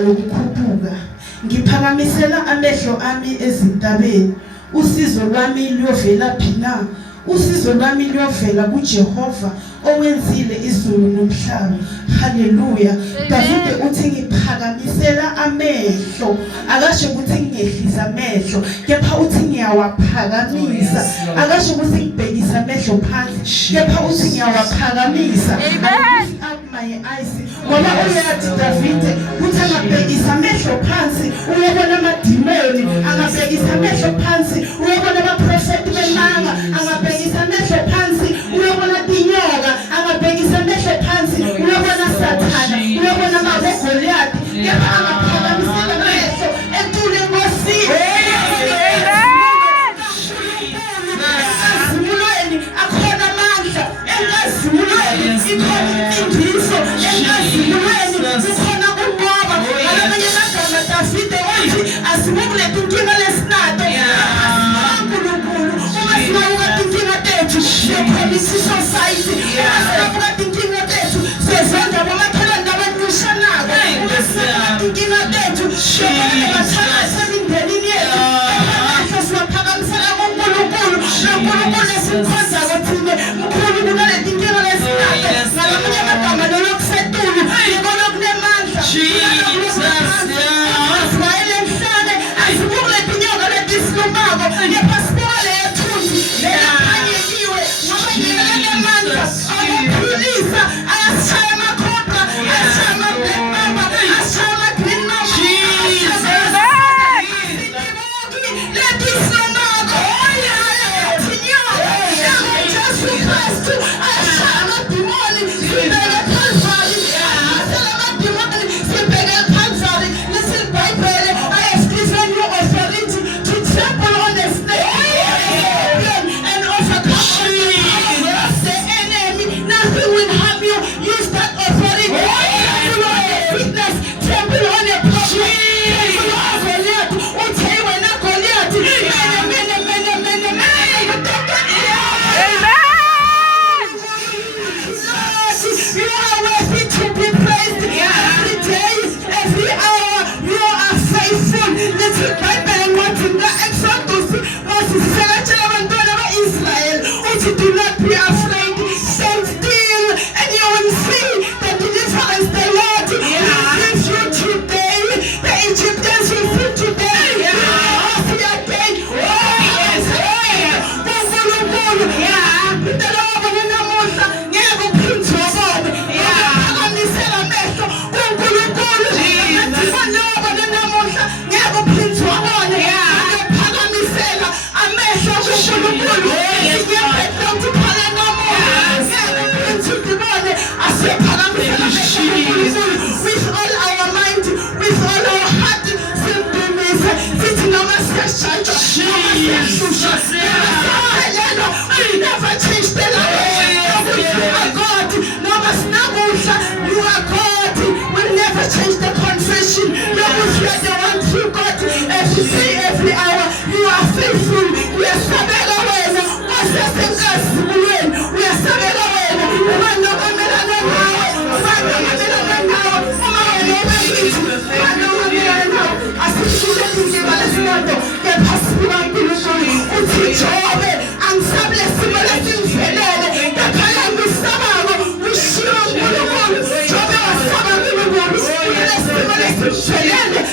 lokukhuphuka. Ngiphakamisela amehlo ami ezintabeni. Usizo lwami luyovela phina. Usizo lwami luyovela kuJehova owenzile izulu nomhlaba. Haleluya. Davide uthi ngiphakamisela amehlo. Akasho ukuthi ngehlisa amehlo, kepha uthi ngiyawaphakamisa. Akasho ukuthi ngibhekisa amehlo phansi, kepha uthi ngiyawaphakamisa. Amen. My eyes. Ngoba uyathi Davide uthi angabhekisa amehlo phansi uyabona amadimoni, angabhekisa amehlo phansi uyabona abaprofeti bemanga, angabhekisa amehlo phansi uyabona dinyoka, angabhekisa amehlo phansi uyabona Sathana, uyabona amaGoliath, kepha angaphakamisela amehlo etule ngosini. Azimulweni akhona amandla, engazimulweni ikhona imfundiso, engazimulweni kukhona kunqoba. Ngamanye amagama Davide wathi asibukuletha inkinga lesinato uNkulunkulu. Uma sibuka inkinga tethu siyokhomisa isociety, uma sibuka inkinga tethu siyezonda abamakhelwane nabantushanako, uma sibuka inkinga tethu siyobona abathakazi emindenini yethu. Amehlo siwaphakamisela kuNkulunkulu, noNkulunkulu esimkhonza kuthine mkhulu kunaleti inkinga lesinato. Ngamanye amagama lolo kusetulu yikona kunemandla. Do not be afraid. Stand still, and you will see the deliverance the Lord gives you today. The Egyptians will see today. See again. With all our mind, with all our heart, we never change the life. You are God. You are God. We'll never change the confession. You are the one true God. Every day, every hour, you are faithful. We are Sabela Wena. We are Sabela Wena. Jobe